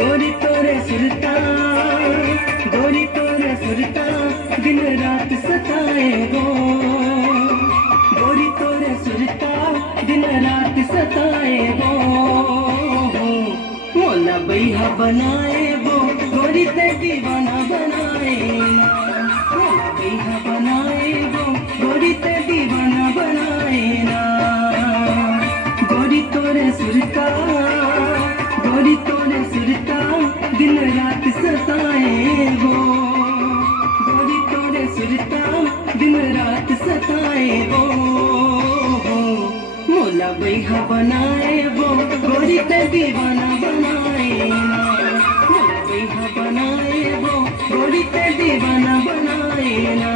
गोरी तोरे सुरता, गोरी तोरे सुरता दिन रात सताए गो। गोरी तोरे सुरता दिन रात सताए गो। मोला बैहा बनाए वो गोरी ते दीवाना बनाए ना। मोला बैहा बनाए वो गोरी ते दीवाना बनाए ना। गोरी तोरे सुरता, गोरी तोरे सुरता दिन रात सताए वो। गोरी तोरे सुरता दिन रात सताए वो। मोला बैहा बनाए वो गोरी ते दीवाना बनाए ना। मोला बैहा बनाए वो गोरी ते दीवाना बनाए ना।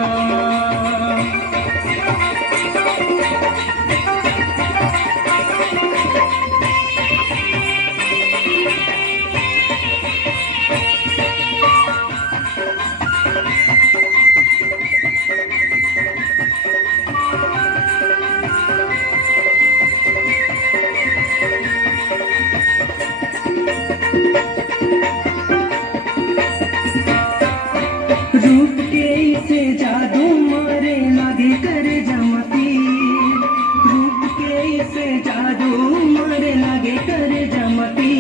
रूप के से जादू मारे लागे कर जमती। रूप के से जादू मारे लागे कर जमती।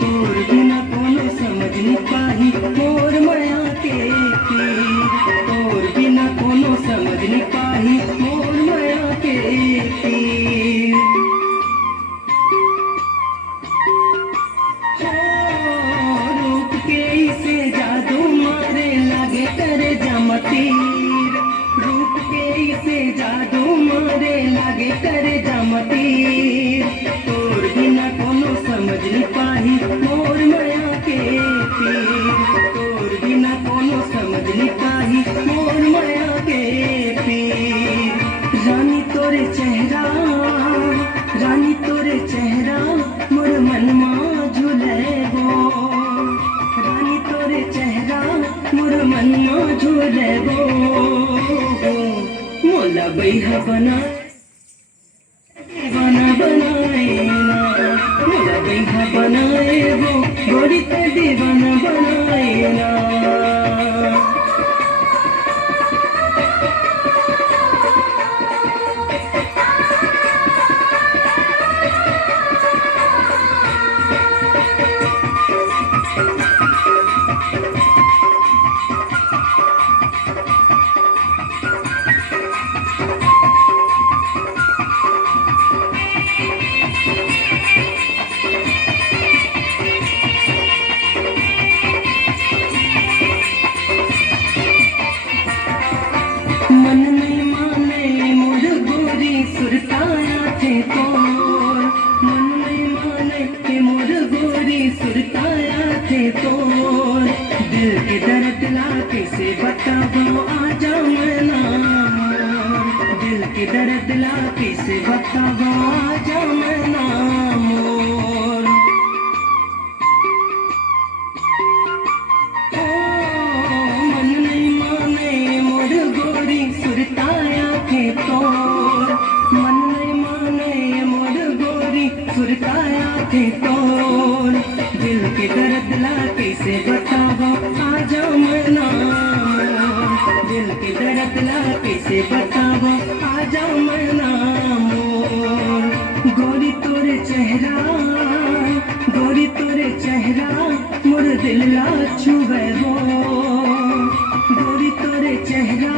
तोर बिना कोनो समझ नहीं पाही मोर माया के पीर। तोर बिना कोनो समझ नहीं पाही मोर माया के पीर। रूप के से जादू मारे लागे करे जमतीर। रूप के से जादू मारे लागे करे जमतीर। तोर बिना कोनो समझ नहीं पाही मोर माया के पीर। तोर बिना कोनो समझ नहीं पाही मोर माया के पीर। रानी तोरे चेहरा, रानी तोरे चेहरा मोर मनमा झूले गो। रानी तोरे चेहरा मोर मनमा झूले गो। मोला बैहा बनाए दीवाना बनाए ना। मोला बैहा बनाए वो गोरी ते दीवाना बनाए ना। मन नहीं माने मोर गोरी सुरताया थे तोर। मन नहीं माने के मोर गोरी सुरताया थे तोर। दिल के दर्द ला कैसे बताओ आजा मना मोर। दिल के दर्द ला कैसे बताओ आजा मना मोर। मन नहीं माने मोर गोरी सुरताया थे तोर। मन नहीं माने मोर गोरी सुरताया थे तोर। दिल के दर्द ला कैसे बताओ आजा मना मोर। दिल के दर्द ला कैसे बताओ आजा मना मोर। गोरी तोरे चेहरा, गोरी तोरे चेहरा मोर दिल ला छुवे वो। गोरी तोरे चेहरा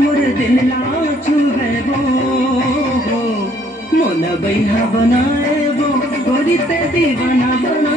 मोर दिल ला छुवे वो। मोला बैहा बनाए वो गोरी ते दीवाना बना